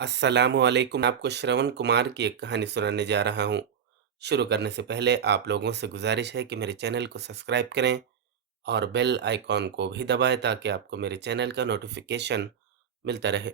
अस्सलामुअलैकुम। आपको श्रवण कुमार की एक कहानी सुनाने जा रहा हूँ। शुरू करने से पहले आप लोगों से गुजारिश है कि मेरे चैनल को सब्सक्राइब करें और बेल आइकॉन को भी दबाएं ताकि आपको मेरे चैनल का नोटिफिकेशन मिलता रहे।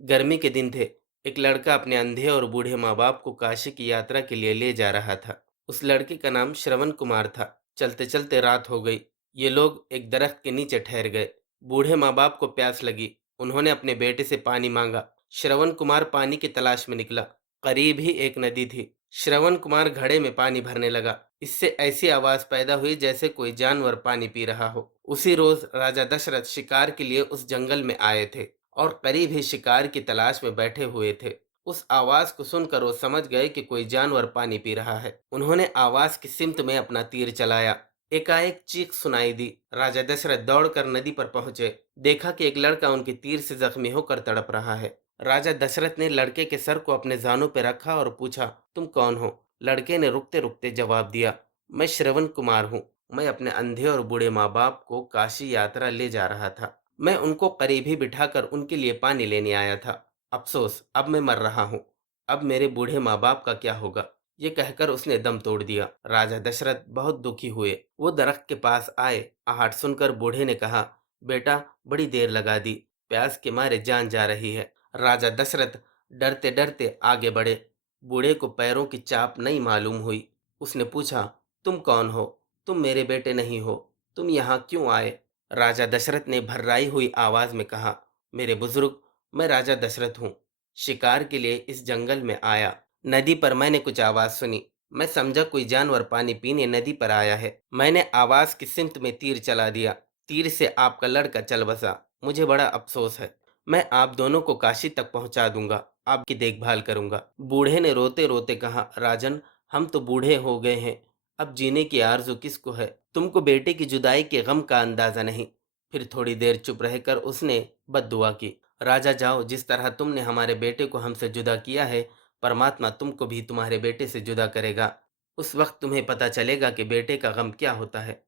गर्मी के दिन थे। एक लड़का अपने अंधे और बूढ़े माँ बाप को काशी की यात्रा के लिए ले जा रहा था। उस लड़के का नाम श्रवण कुमार था। चलते चलते रात हो गई। ये लोग एक दरख्त के नीचे ठहर गए। बूढ़े माँ बाप को प्यास लगी। उन्होंने अपने बेटे से पानी मांगा। श्रवण कुमार पानी की तलाश में निकला। करीब ही एक नदी थी। श्रवण कुमार घड़े में पानी भरने लगा। इससे ऐसी आवाज पैदा हुई जैसे कोई जानवर पानी पी रहा हो। उसी रोज राजा दशरथ शिकार के लिए उस जंगल में आए थे और करीब ही शिकार की तलाश में बैठे हुए थे। उस आवाज को सुनकर वो समझ गए कि कोई जानवर पानी पी रहा है। उन्होंने आवाज की सिमत में अपना तीर चलाया। एकाएक चीख सुनाई दी। राजा दशरथ दौड़कर नदी पर पहुंचे। देखा कि एक लड़का उनके तीर से जख्मी होकर तड़प रहा है। राजा दशरथ ने लड़के के सर को अपने जानों पर रखा और पूछा, तुम कौन हो? लड़के ने रुकते रुकते जवाब दिया, मैं श्रवण कुमार हूँ। मैं अपने अंधे और बूढ़े माँ बाप को काशी यात्रा ले जा रहा था। मैं उनको करीब ही बिठाकर उनके लिए पानी लेने आया था। अफसोस, अब मैं मर रहा हूँ। अब मेरे बूढ़े माँ बाप का क्या होगा? ये कहकर उसने दम तोड़ दिया। राजा दशरथ बहुत दुखी हुए। वो दरख्त के पास आए। आहट सुनकर बूढ़े ने कहा, बेटा, बड़ी देर लगा दी। प्यास के मारे जान जा रही है। राजा दशरथ डरते डरते आगे बढ़े। बूढ़े को पैरों की चाप नहीं मालूम हुई। उसने पूछा, तुम कौन हो? तुम मेरे बेटे नहीं हो। तुम यहाँ क्यों आए? राजा दशरथ ने भर्राई हुई आवाज में कहा, मेरे बुजुर्ग, मैं राजा दशरथ हूँ। शिकार के लिए इस जंगल में आया। नदी पर मैंने कुछ आवाज सुनी। मैं समझा कोई जानवर पानी पीने नदी पर आया है। मैंने आवाज की सिमत में तीर चला दिया। तीर से आपका लड़का चल बसा। मुझे बड़ा अफसोस है। मैं आप दोनों को काशी तक पहुंचा दूंगा। आपकी देखभाल करूंगा। बूढ़े ने रोते रोते कहा, राजन, हम तो बूढ़े हो गए हैं। अब जीने की आरजू किसको है? तुमको बेटे की जुदाई के गम का अंदाजा नहीं। फिर थोड़ी देर चुप रहकर उसने बद्दुआ की, राजा जाओ, जिस तरह तुमने हमारे बेटे को हमसे जुदा किया है, परमात्मा तुमको भी तुम्हारे बेटे से जुदा करेगा। उस वक्त तुम्हें पता चलेगा कि बेटे का गम क्या होता है।